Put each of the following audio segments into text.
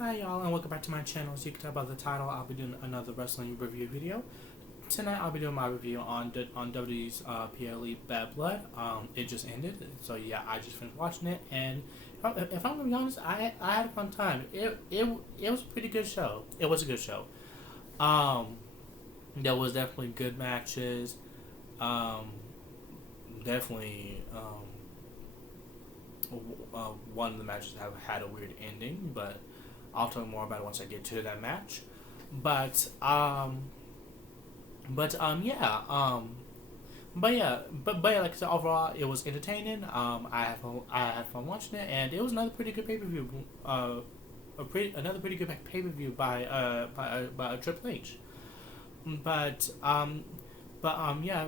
Hi y'all and welcome back to my channel. As you can tell by the title, I'll be doing another wrestling review video. Tonight I'll be doing my review on WWE's PLE Bad Blood. It just ended, so yeah, I just finished watching it, and if I'm gonna be honest, I had a fun time. It was a pretty good show. It was a good show. Um, there was definitely good matches. Um, definitely one of the matches have had a weird ending, but I'll talk more about it once I get to that match. But yeah, but yeah, like I said, overall it was entertaining. I had fun watching it, and it was another pretty good pay per view. Another pretty good pay per view by Triple H. But yeah.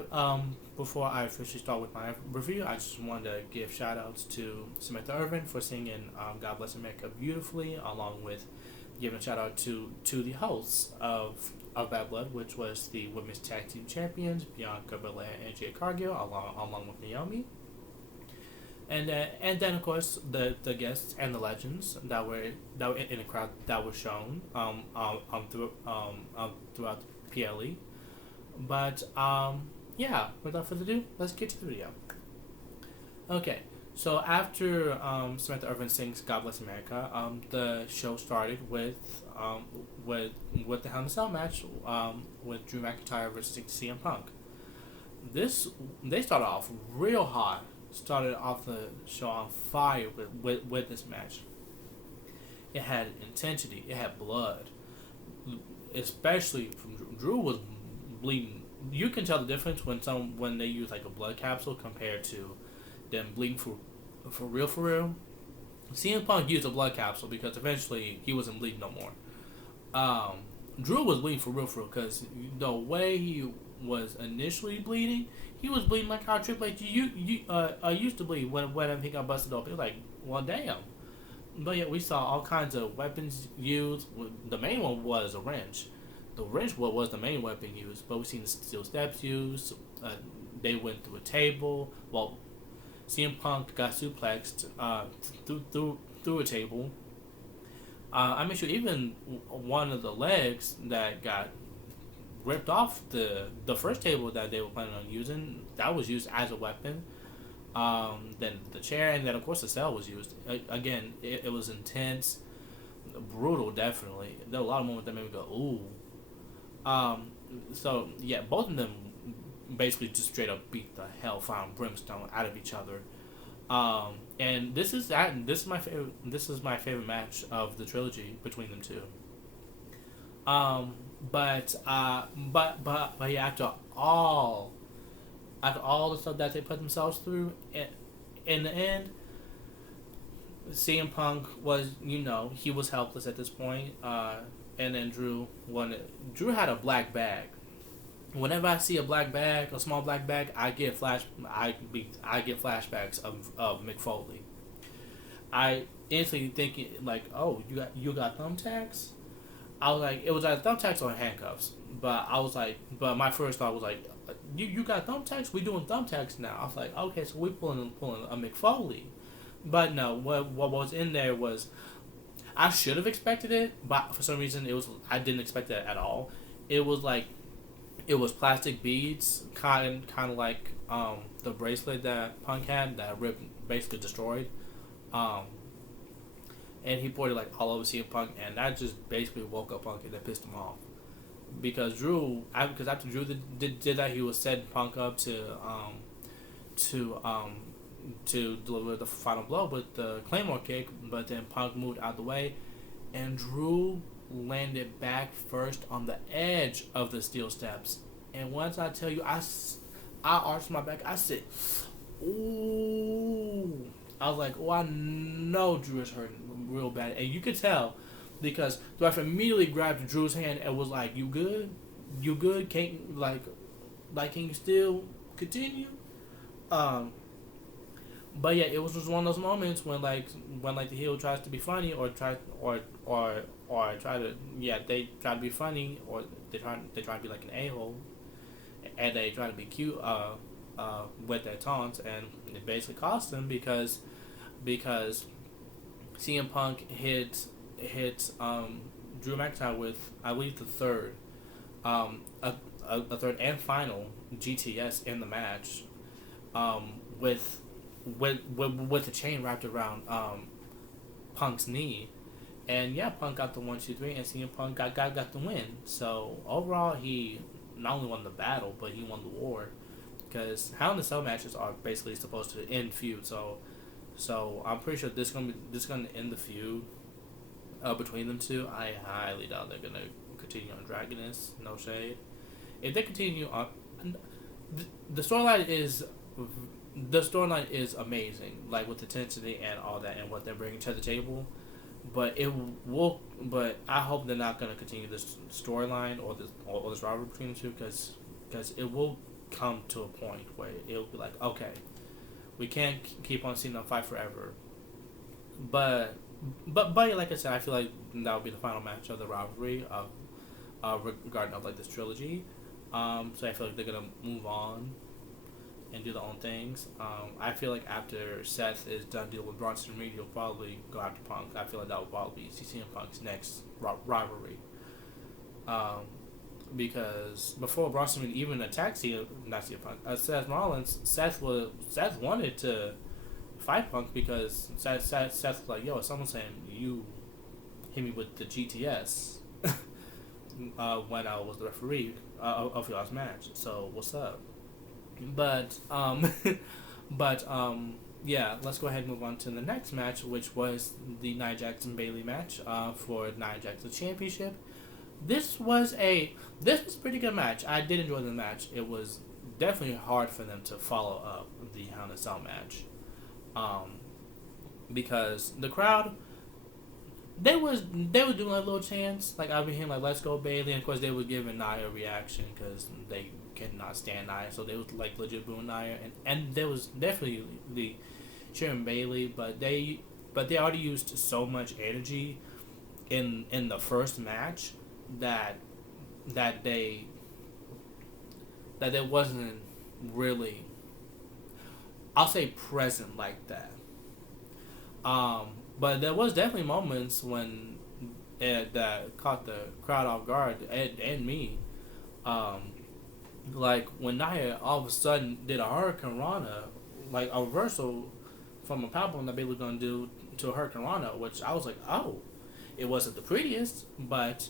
Before I officially start with my review, I just wanted to give shout outs to Samantha Irvin for singing God Bless America beautifully, along with giving a shout out to the hosts of Bad Blood, which was the Women's Tag Team Champions, Bianca Belair and Jade Cargill, along with Naomi. And then of course the guests and the legends that were in the crowd that were shown throughout the PLE. But yeah, without further ado, let's get to the video. Okay, so after Samantha Irvin sings "God Bless America," the show started with the Hell in a Cell match with Drew McIntyre versus CM Punk. They started off real hot. Started off the show on fire with this match. It had intensity. It had blood, especially from Drew was bleeding. You can tell the difference when they use like a blood capsule compared to them bleeding for real. CM Punk used a blood capsule because eventually he wasn't bleeding no more. Drew was bleeding for real because the way he was initially bleeding, he was bleeding like how Triple H used to bleed when he got busted open. It was like, well, damn. But yeah, we saw all kinds of weapons used. The main one was a wrench. The wrench was the main weapon used, but we've seen the steel steps used. They went through a table. Well, CM Punk got suplexed through a table. I'm sure even one of the legs that got ripped off the first table that they were planning on using, that was used as a weapon. Then the chair, and then of course the cell was used. Again, it was intense, brutal. Definitely, there were a lot of moments that made me go ooh. So yeah, both of them basically just straight up beat the hellfire and brimstone out of each other. And this is my favorite. This is my favorite match of the trilogy between them two. But yeah, after all the stuff that they put themselves through, in the end, CM Punk was, he was helpless at this point. And then Drew had a black bag. Whenever I see a black bag, a small black bag, I get flashbacks of Mick Foley. I instantly thinking like, oh, you got thumbtacks. I was like, it was either thumbtacks or handcuffs. But my first thought was like, you got thumbtacks? We doing thumbtacks now. I was like, okay, so we pulling a Mick Foley. But no, what was in there was, I should have expected it, but for some reason I didn't expect that at all. It was plastic beads, kind of like the bracelet that Punk had that Rip basically destroyed. And he poured it like all over CM Punk, and that just basically woke up Punk and that pissed him off. Because after Drew did that, he was setting Punk up to deliver the final blow with the Claymore kick, but then Punk moved out the way, and Drew landed back first on the edge of the steel steps. And once I tell you, I arched my back. I said, ooh. I was like, oh, I know Drew is hurting real bad. And you could tell because the ref immediately grabbed Drew's hand and was like, you good? You good? Can you still continue? But yeah, it was just one of those moments when the heel tries to be funny or try to they try to be funny, or they try to be like an a-hole, and they try to be cute with their taunts, and it basically cost them because CM Punk hit hit Drew McIntyre with, I believe, the third, a third and final GTS in the match, with with the chain wrapped around Punk's knee, and yeah, Punk got the 1, 2, 3, and CM Punk got the win. So overall, he not only won the battle, but he won the war, because Hell in a Cell matches are basically supposed to end feud. So I'm pretty sure this gonna end the feud between them two. I highly doubt they're gonna continue on Dragoness. No shade. If they continue on, the storyline is the storyline is amazing, like with the intensity and all that, and what they're bringing to the table. But it will. But I hope they're not gonna continue this storyline or this rivalry between the two, because it will come to a point where it'll be like, okay, we can't keep on seeing them fight forever. But like I said, I feel like that would be the final match of the rivalry of regarding of like this trilogy. So I feel like they're gonna move on and do their own things. I feel like after Seth is done dealing with Bronson Reed, he'll probably go after Punk. I feel like that will probably be CM Punk's next rivalry. Because before Bronson Reed even attacked CM Punk, Seth Rollins, Seth wanted to fight Punk, because Seth was like, yo, someone's saying you hit me with the GTS when I was the referee of your last match. So what's up? But yeah, let's go ahead and move on to the next match, which was the Nia Jax and Bayley match for Nia Jax's championship. This was a pretty good match. I did enjoy the match. It was definitely hard for them to follow up the Hell in a Cell match, because the crowd, they was doing like little chants, like I've been hearing like "Let's go Bayley," and of course they were giving Nia a reaction because they cannot stand Nia, so they was like legit booing Nia, and there was definitely cheering Bayley, but they already used so much energy in the first match that they wasn't really, I'll say, present like that. But there was definitely moments when that caught the crowd off guard, and me. Like when Nia all of a sudden did a Hurricane Rana, like a reversal from a powerbomb that Bayley was gonna do to a Hurricane Rana, which I was like, oh, it wasn't the prettiest, but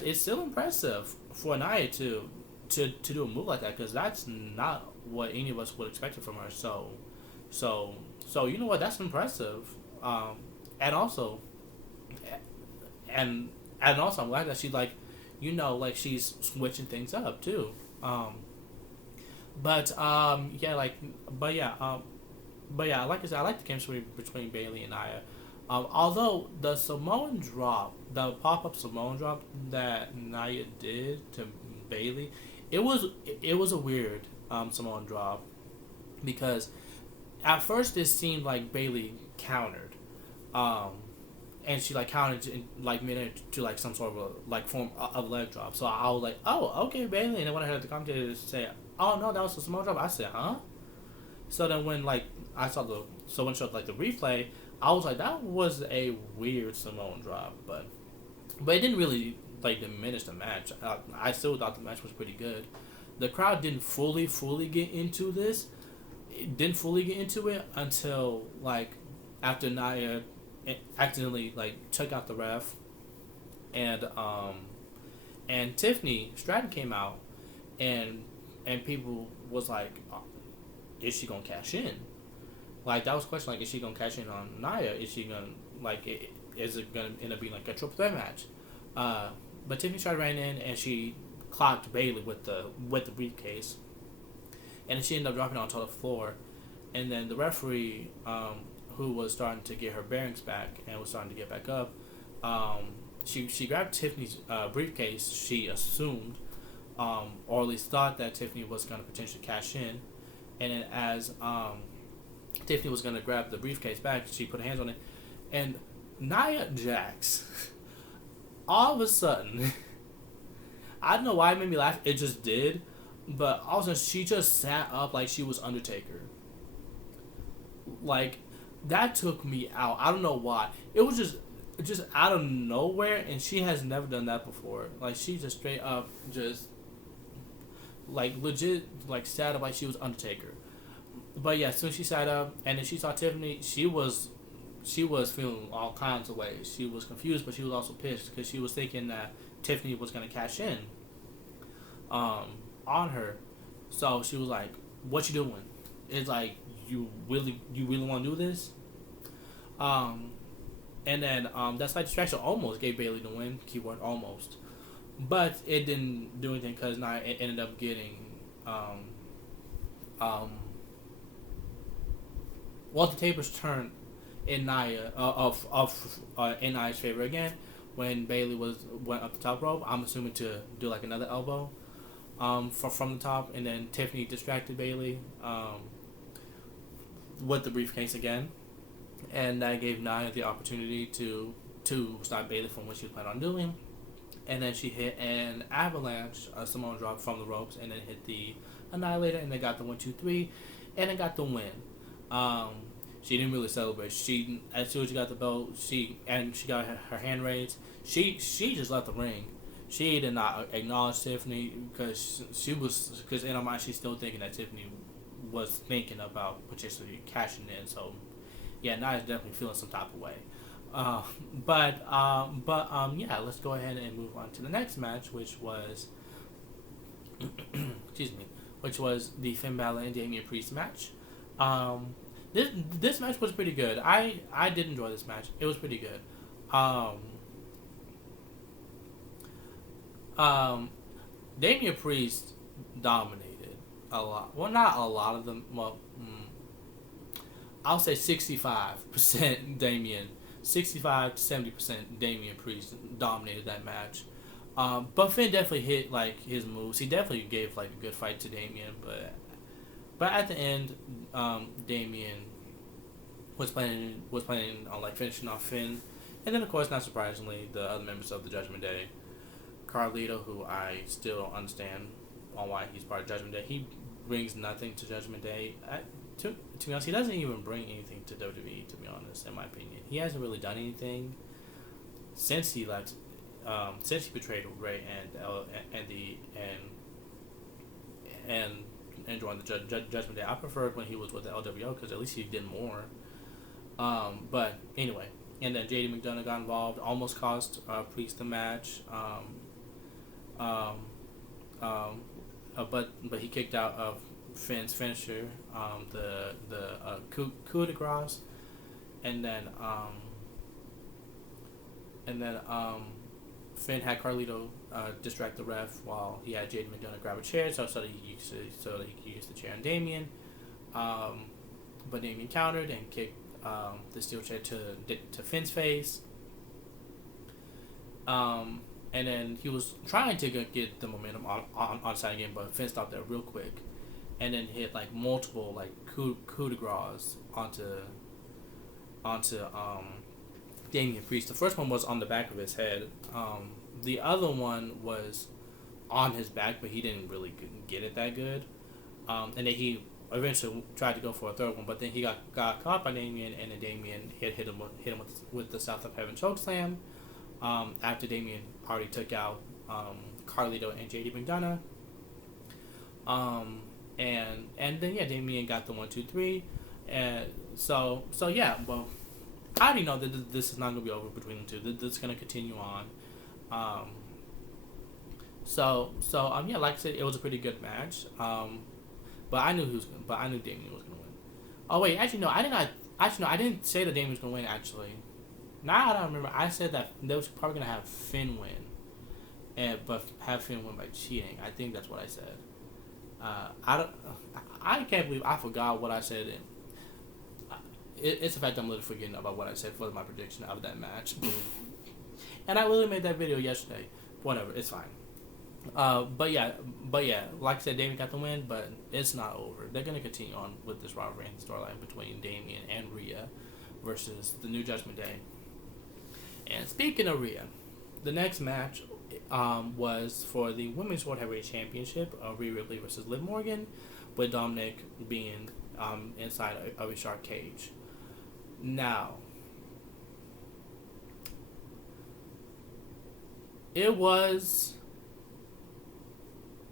it's still impressive for Nia to do a move like that, because that's not what any of us would expect it from her. So you know what? That's impressive. And also I'm glad that she, like, you know, like, she's switching things up too. But yeah, like, but yeah, like I said, I like the chemistry between Bayley and Nia. Although the Samoan drop, the pop-up Samoan drop that Nia did to Bayley, it was a weird Samoan drop, because at first it seemed like Bayley countered, and she like countered in, like, made to like some sort of a, like, form of leg drop. So I was like, oh, okay, Bayley. And then when I heard the commentators say, oh no, that was a Samoan drop, I said, huh? So then when, like, when showed like the replay, I was like, that was a weird Samoan drop, but it didn't really like diminish the match. I still thought the match was pretty good. The crowd didn't fully get into this. It didn't fully get into it until, like, after Nia accidentally, like, took out the ref, and Tiffany Stratton came out, and people was like, is she gonna cash in? Like, that was a question, like, is she gonna cash in on Nia? Is she gonna, like, is it gonna end up being like a triple threat match? But Tiffany Stratton ran in and she clocked Bayley with the briefcase, and she ended up dropping onto the floor. And then the referee, who was starting to get her bearings back and was starting to get back up, she grabbed Tiffany's briefcase. She assumed, or at least thought, that Tiffany was going to potentially cash in. And then as Tiffany was going to grab the briefcase back, she put her hands on it, and Nia Jax, all of a sudden, I don't know why it made me laugh. It just did. But all of a sudden, she just sat up like she was Undertaker. Like, that took me out. I don't know why. It was just out of nowhere, and she has never done that before. Like she just straight up just like legit like sat up like she was Undertaker. But yeah, so she sat up, and then she saw Tiffany. She was feeling all kinds of ways. She was confused, but she was also pissed because she was thinking that Tiffany was gonna cash in, on her. So she was like, "What you doing?" It's like you really want to do this? Um, and then that slight distraction almost gave Bailey the win. Keyword almost, but it didn't do anything because Nia ended up getting um, the tables turned in Nia in Nia's favor again when Bailey went up the top rope. I'm assuming to do like another elbow from the top, and then Tiffany distracted Bailey with the briefcase again, and that gave Nia the opportunity to stop Bailey from what she was planning on doing. And then she hit an avalanche, a Samoan drop from the ropes, and then hit the Annihilator, and they got the 1-2-3, and it got the win. She didn't really celebrate. She, as soon as she got the belt, she got her hand raised. She just left the ring. She did not acknowledge Tiffany because in her mind she's still thinking that Tiffany was thinking about potentially cashing in. So yeah, Nia's definitely feeling some type of way. Yeah, let's go ahead and move on to the next match, which was excuse me, which was the Finn Balor and Damian Priest match. This match was pretty good. I did enjoy this match. It was pretty good. Damian Priest dominated a lot. Well, not a lot of them. Well, I'll say 65% Damian. 65 to 70% Damian Priest dominated that match. But Finn definitely hit like his moves. He definitely gave like a good fight to Damian, but at the end, Damian was planning on like finishing off Finn, and then of course, not surprisingly, the other members of the Judgment Day, Carlito, who I still don't understand on why he's part of Judgment Day. He brings nothing to Judgment Day. To be honest, he doesn't even bring anything to WWE. To be honest, in my opinion, he hasn't really done anything since he left. Since he betrayed Ray and joined the Judgment Day. I preferred when he was with the LWO because at least he did more. But anyway, and then JD McDonough got involved, almost cost Priest the match. But he kicked out of Finn's finisher, the coup de grace, and then Finn had Carlito distract the ref while he had Jaden McDonough grab a chair so that he could use the chair on Damien. But Damien countered and kicked the steel chair to Finn's face. And then he was trying to get the momentum on side again, but Finn stopped there real quick, and then hit like multiple like coup de grace onto Damian Priest. The first one was on the back of his head. The other one was on his back, but he didn't really get it that good. And then he eventually tried to go for a third one, but then he got caught by Damien, and then Damien hit him with the South of Heaven chokeslam. After Damien already took out Carlito and JD McDonough. And then Damien got the 1-2-3, and so yeah. Well, I already know that this is not gonna be over between the two. This is gonna continue on. Like I said, it was a pretty good match. But I knew Damien was gonna win. Oh wait, actually no, I did not. Actually no, I didn't say that Damien was gonna win. Actually, now I don't remember. I said that they was probably gonna have Finn win, but have Finn win by cheating. I think that's what I said. I can't believe I forgot what I said. It's the fact I'm literally forgetting about what I said for my prediction of that match. And I literally made that video yesterday. Whatever, it's fine. But yeah, like I said, Damien got the win, but it's not over. They're gonna continue on with this rivalry and storyline between Damien and Rhea versus the New Judgment Day. And speaking of Rhea, the next match was for the Women's World Heavyweight Championship, Rhea Ripley versus Liv Morgan, with Dominic being inside of a shark cage. Now, it was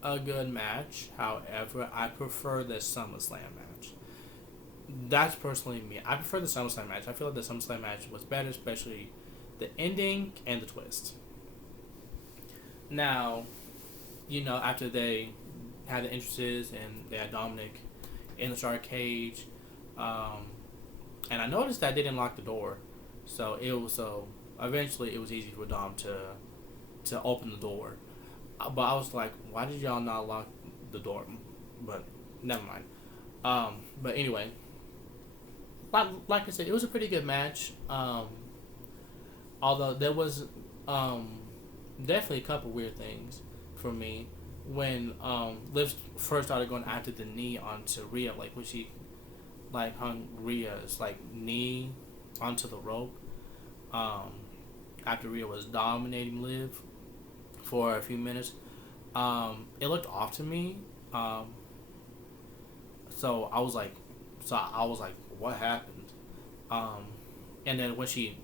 a good match. However, I prefer the SummerSlam match. That's personally me. I prefer the SummerSlam match. I feel like the SummerSlam match was better, especially the ending and the twist. Now, after they had the entrances and they had Dominic in the shark cage, and I noticed that they didn't lock the door, so eventually it was easy for Dom to open the door. But I was like, why did y'all not lock the door? But never mind. But anyway, like I said, it was a pretty good match. Although there was definitely a couple weird things for me when Liv first started going after the knee onto Rhea, like when she hung Rhea's knee onto the rope. After Rhea was dominating Liv for a few minutes, it looked off to me. So I was like, what happened? And then when she,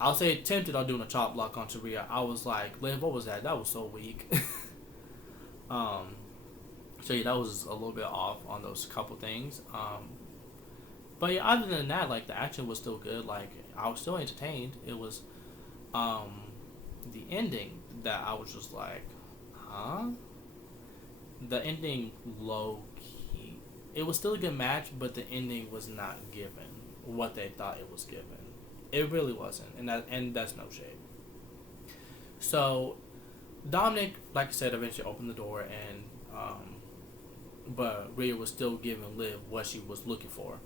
I'll say attempted on doing a chop block onto Rhea, I was like, Liv, what was that? That was so weak. So yeah, that was a little bit off on those couple things. But yeah, other than that, the action was still good. I was still entertained. It was the ending that I was just like, huh? The ending, low key. It was still a good match, but the ending was not given what they thought it was given. It really wasn't, and that's no shade. So Dominic, like I said, eventually opened the door, and but Rhea was still giving Liv what she was looking for.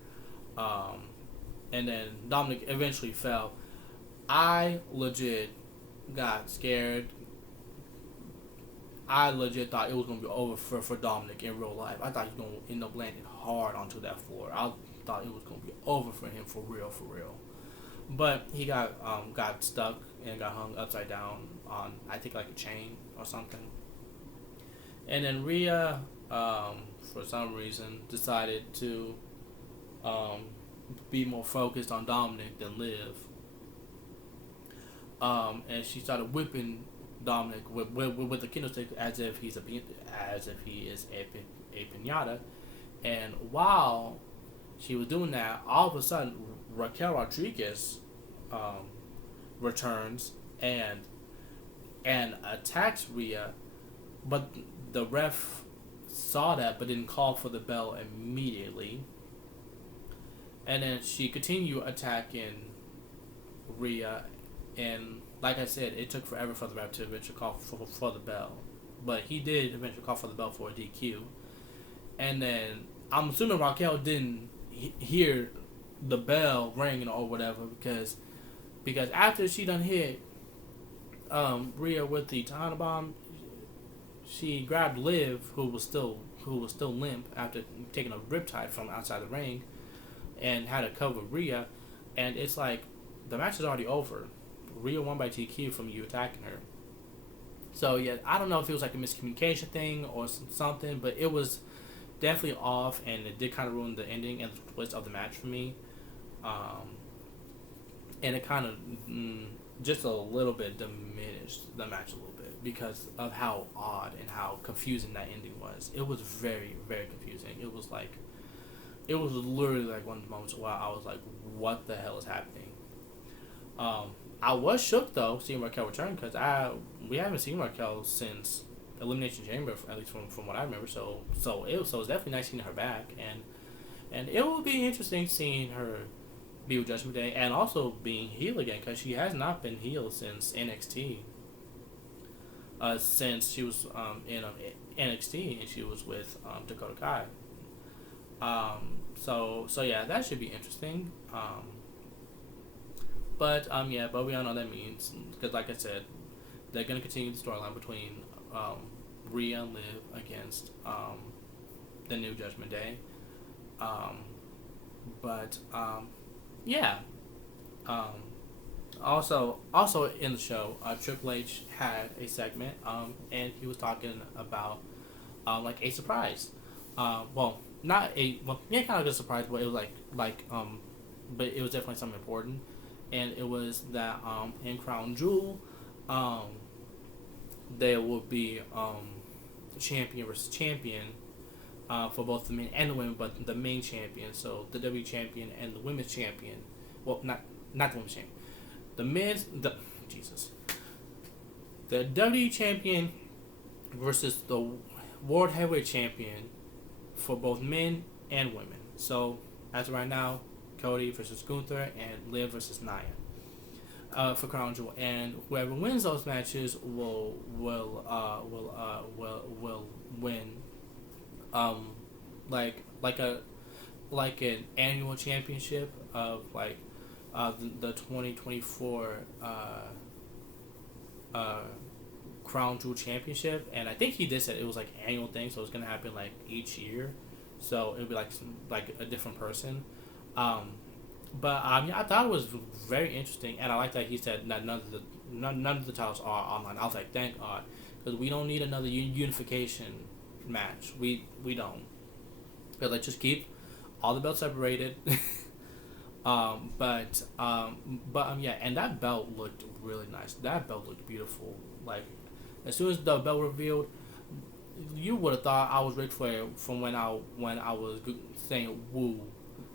And then Dominic eventually fell. I legit got scared. I legit thought it was going to be over for Dominic in real life. I thought he was going to end up landing hard onto that floor. I thought it was going to be over for him for real. But he got stuck and got hung upside down on, I think, a chain or something. And then Rhea, for some reason, decided to be more focused on Dominic than Liv. And she started whipping Dominic with the kendo stick as if he is a piñata. And while she was doing that, all of a sudden Raquel Rodriguez returns and attacks Rhea, but the ref saw that but didn't call for the bell immediately. And then she continued attacking Rhea, and like I said, it took forever for the ref to eventually call for the bell. But he did eventually call for the bell for a DQ. And then I'm assuming Raquel didn't hear the bell ringing or whatever because after she done hit Rhea with the Tana bomb, she grabbed Liv, who was still limp after taking a riptide from outside the ring, and had to cover Rhea. And it's like the match is already over. Rhea won by TQ from you attacking her. So yeah, I don't know if it was a miscommunication thing or something, but it was definitely off, and it did kind of ruin the ending and the twist of the match for me. And it kind of just a little bit diminished the match a little bit because of how odd and how confusing that ending was. It was very, very confusing. It was literally one of the moments where I was like, what the hell is happening? I was shook though seeing Raquel return because we haven't seen Raquel since Elimination Chamber, at least from what I remember. So it was definitely nice seeing her back, and it will be interesting seeing her be with Judgment Day and also being heel again because she has not been heel since NXT. Since she was in NXT and she was with Dakota Kai. So yeah, that should be interesting. But we all know that means because, like I said, they're gonna continue the storyline between Rhea and Liv against the New Judgment Day. Also in the show, Triple H had a segment, and he was talking about a surprise. not a well, yeah, kind of a surprise, but it was but it was definitely something important, and it was that in Crown Jewel, um, there would be champion versus champion, for both the men and the women, but the main champion, so the W champion and the women's champion, well, not the women's champion, the men's the Jesus, the W champion versus the world heavyweight champion for both men and women. So as of right now, Cody versus Gunther and Liv versus Nia, for Crown Jewel, and whoever wins those matches will win, um, like a like an annual championship of the 2024 Crown Jewel Championship, and I think he did say it was like annual thing, so it's gonna happen like each year, so it'll be like a different person. Um, yeah, I thought it was very interesting, and I like that he said that none of the titles are online. I was like, thank God, because we don't need another unification match. We don't. But like, just keep all the belts separated. Yeah, and that belt looked really nice. That belt looked beautiful. Like, as soon as the belt revealed, you would have thought I was Ric Flair from when I was saying woo.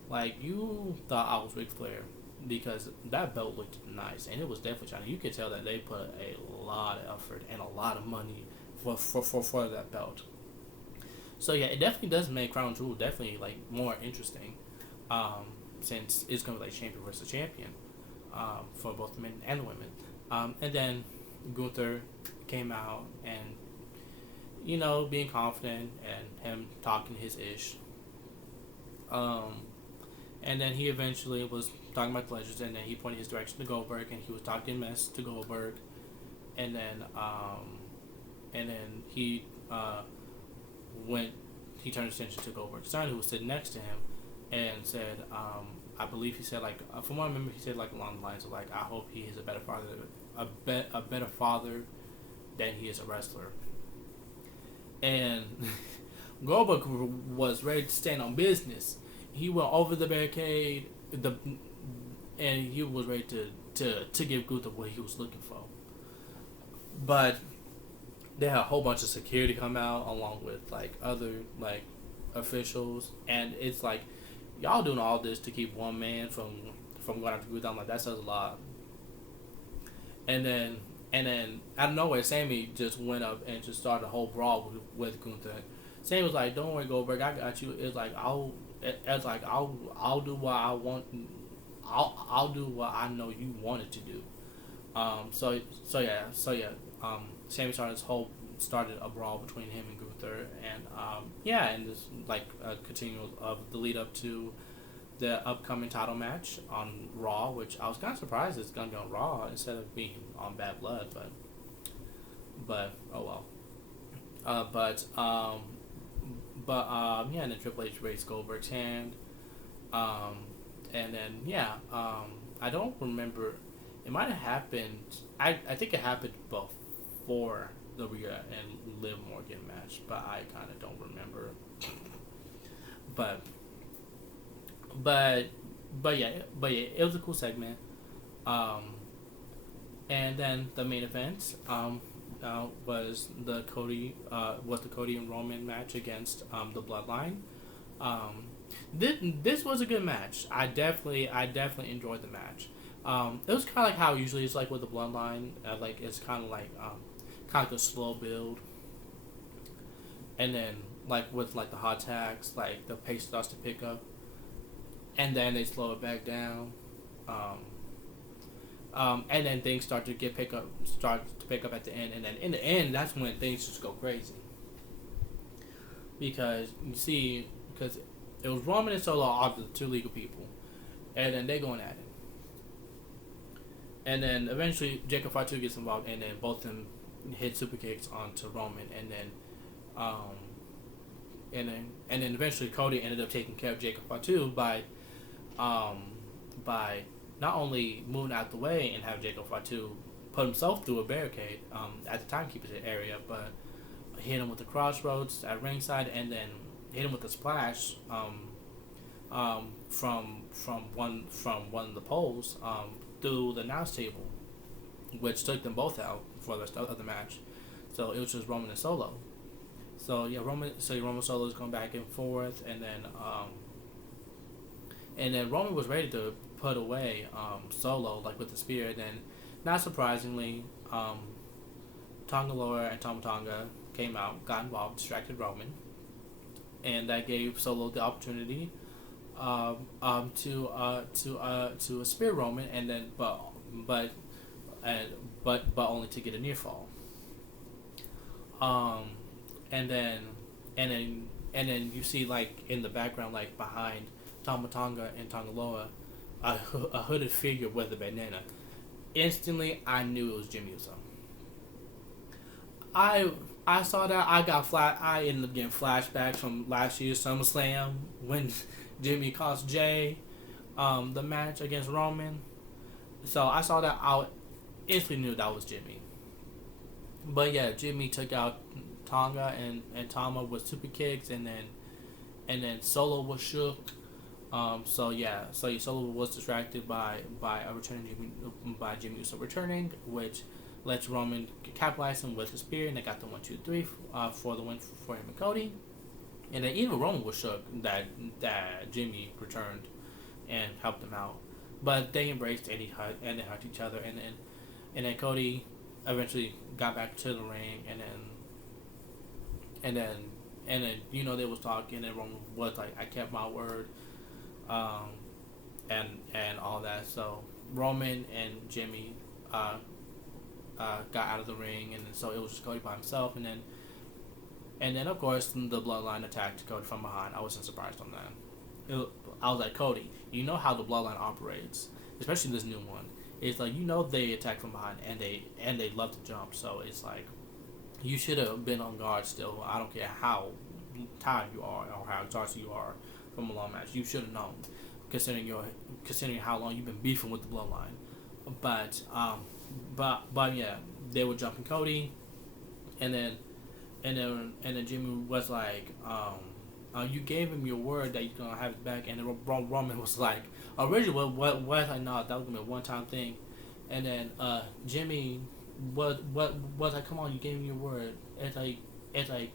Like, you thought I was Ric Flair because that belt looked nice, and it was definitely shiny. You could tell that they put a lot of effort and a lot of money for that belt. So yeah, it definitely does make Crown Jewel definitely like more interesting, since it's gonna be like champion versus champion, for both the men and the women. And then Gunther came out and, being confident and him talking his ish. And then he eventually was talking about the legends, and then he pointed his direction to Goldberg, and he was talking mess to Goldberg, and then he went. He turned his attention to Goldberg's son, who was sitting next to him, and said, I believe he said from what I remember, he said along the lines of I hope he is a better father, a better father than he is a wrestler. And Goldberg was ready to stand on business. He went over the barricade, and he was ready to give Gunther what he was looking for. But they had a whole bunch of security come out along with other officials, and it's like, y'all doing all this to keep one man from going after Gunther. I'm like, that says a lot. And then out of nowhere, Sammy just went up and just started a whole brawl with Gunther. Sammy was like, "Don't worry, Goldberg, I got you." It's like I'll do what I want. I'll do what I know you wanted to do. Sammy started a brawl between him and Gunther, and this a continual of the lead up to the upcoming title match on Raw, which I was kind of surprised it's gonna be on Raw instead of being on Bad Blood, but oh well. And then Triple H raised Goldberg's hand, I don't remember. It might have happened. I think it happened before the Rhea and Liv Morgan match, but I kind of don't remember. But yeah, it was a cool segment. And then the main event was the Cody and Roman match against the Bloodline. This was a good match. I definitely enjoyed the match. It was kind of like how usually it's with the Bloodline. It's kind of like a slow build, and then with the hot tags, the pace starts to pick up, and then they slow it back down. And then things start to pick up at the end, and then in the end, that's when things just go crazy. Because it was Roman and Solo are the two legal people, and then they going at it. And then eventually Jacob Fatu gets involved, and then both of them hit super kicks onto Roman, and then eventually Cody ended up taking care of Jacob Fatu by not only moving out the way and have Jacob Fatu put himself through a barricade at the timekeeper's area, but hit him with the crossroads at ringside, and then hit him with a splash from one of the poles through the announce table, which took them both out for the rest of the match. So it was just Roman and Solo. So yeah, Roman Solo is going back and forth, and then Roman was ready to put away Solo like with the spear. And then, not surprisingly, Tonga Loa and Tama Tonga came out, got involved, distracted Roman, and that gave Solo the opportunity to spear Roman, and then but only to get a near fall. Um, and then and then you see like in the background, like behind Tama Tonga and Tonga Loa, a hooded figure with a bandana. Instantly, I knew it was Jimmy Uso. I saw that. I ended up getting flashbacks from last year's SummerSlam when Jimmy cost Jay the match against Roman. So I saw that. I instantly knew that was Jimmy. But yeah, Jimmy took out Tonga and Tama with super kicks, and then Solo was shook. Solo was distracted by a returning Jimmy Uso returning, which lets Roman capitalize him with his spear, and they got the 1, 2, 3 for the win for him and Cody. And then even Roman was shook that Jimmy returned and helped him out, but they embraced and they hugged each other, and then Cody eventually got back to the ring, and then they was talking, and Roman was like, I kept my word, and all that. So Roman and Jimmy got out of the ring, and then, so it was just Cody by himself, and then of course the Bloodline attacked Cody from behind. I wasn't surprised on that. I was like, Cody, you know how the Bloodline operates, especially this new one. It's like, they attack from behind, and they love to jump. So it's like, you should have been on guard still. I don't care how tired you are or how exhausted you are from a long match. You should have known, considering how long you've been beefing with the Bloodline. But yeah, they were jumping Cody, and then Jimmy was like, you gave him your word that you're gonna have it back, and then Roman was like, originally what I know that was gonna be a one-time thing, and then Jimmy was like, come on, you gave me your word. It's like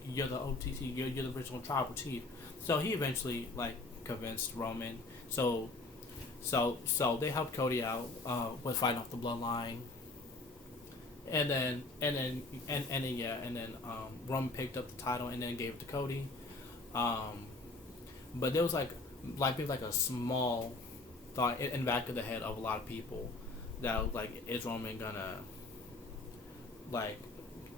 you're the OTC, you're the original tribal chief. So he eventually like convinced Roman. So they helped Cody out with fighting off the Bloodline. And then Roman picked up the title and then gave it to Cody. But there was like maybe like a small thought in the back of the head of a lot of people that was like, is Roman gonna like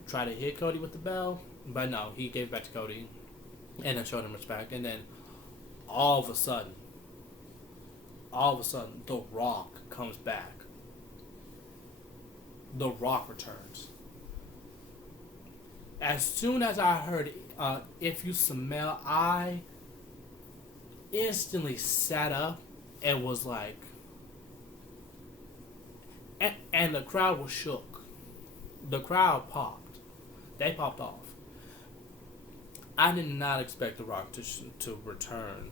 try to hit Cody with the bell? But no, he gave it back to Cody and then showed him respect. And then all of a sudden, The Rock comes back. The Rock returns. As soon as I heard If You Smell, I instantly sat up and was like, and the crowd was shook. The crowd popped. They popped off. I did not expect The Rock to return,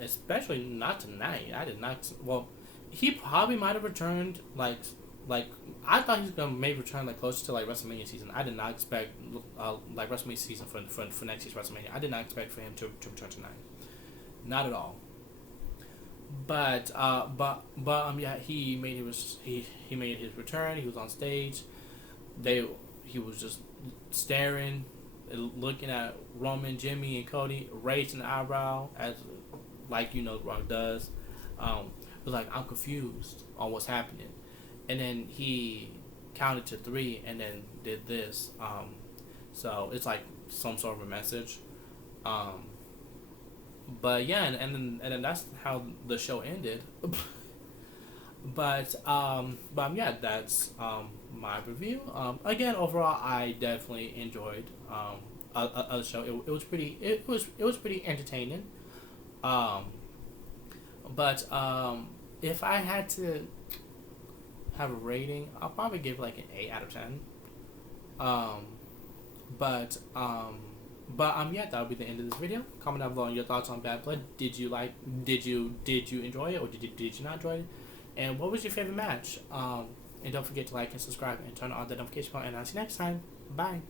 especially not tonight. I did not. Well, he probably might have returned like I thought he was gonna maybe return like closer to like WrestleMania season. I did not expect like WrestleMania season for next year's WrestleMania. I did not expect for him to return tonight, not at all. But yeah, he made his return. He was on stage. He was just staring, looking at Roman, Jimmy, and Cody, raising the eyebrow as like Rock does. It was like, I'm confused on what's happening. And then he counted to 3 and then did this. So it's like some sort of a message. But yeah, and then that's how the show ended. but yeah, that's my review. Again, overall, I definitely enjoyed the show. It was pretty entertaining. But if I had to have a rating, I'll probably give like an 8 out of 10. But yeah, that'll be the end of this video. Comment down below your thoughts on Bad Blood. Did you enjoy it, or did you not enjoy it? And what was your favorite match? And don't forget to like and subscribe and turn on the notification bell. And I'll see you next time. Bye.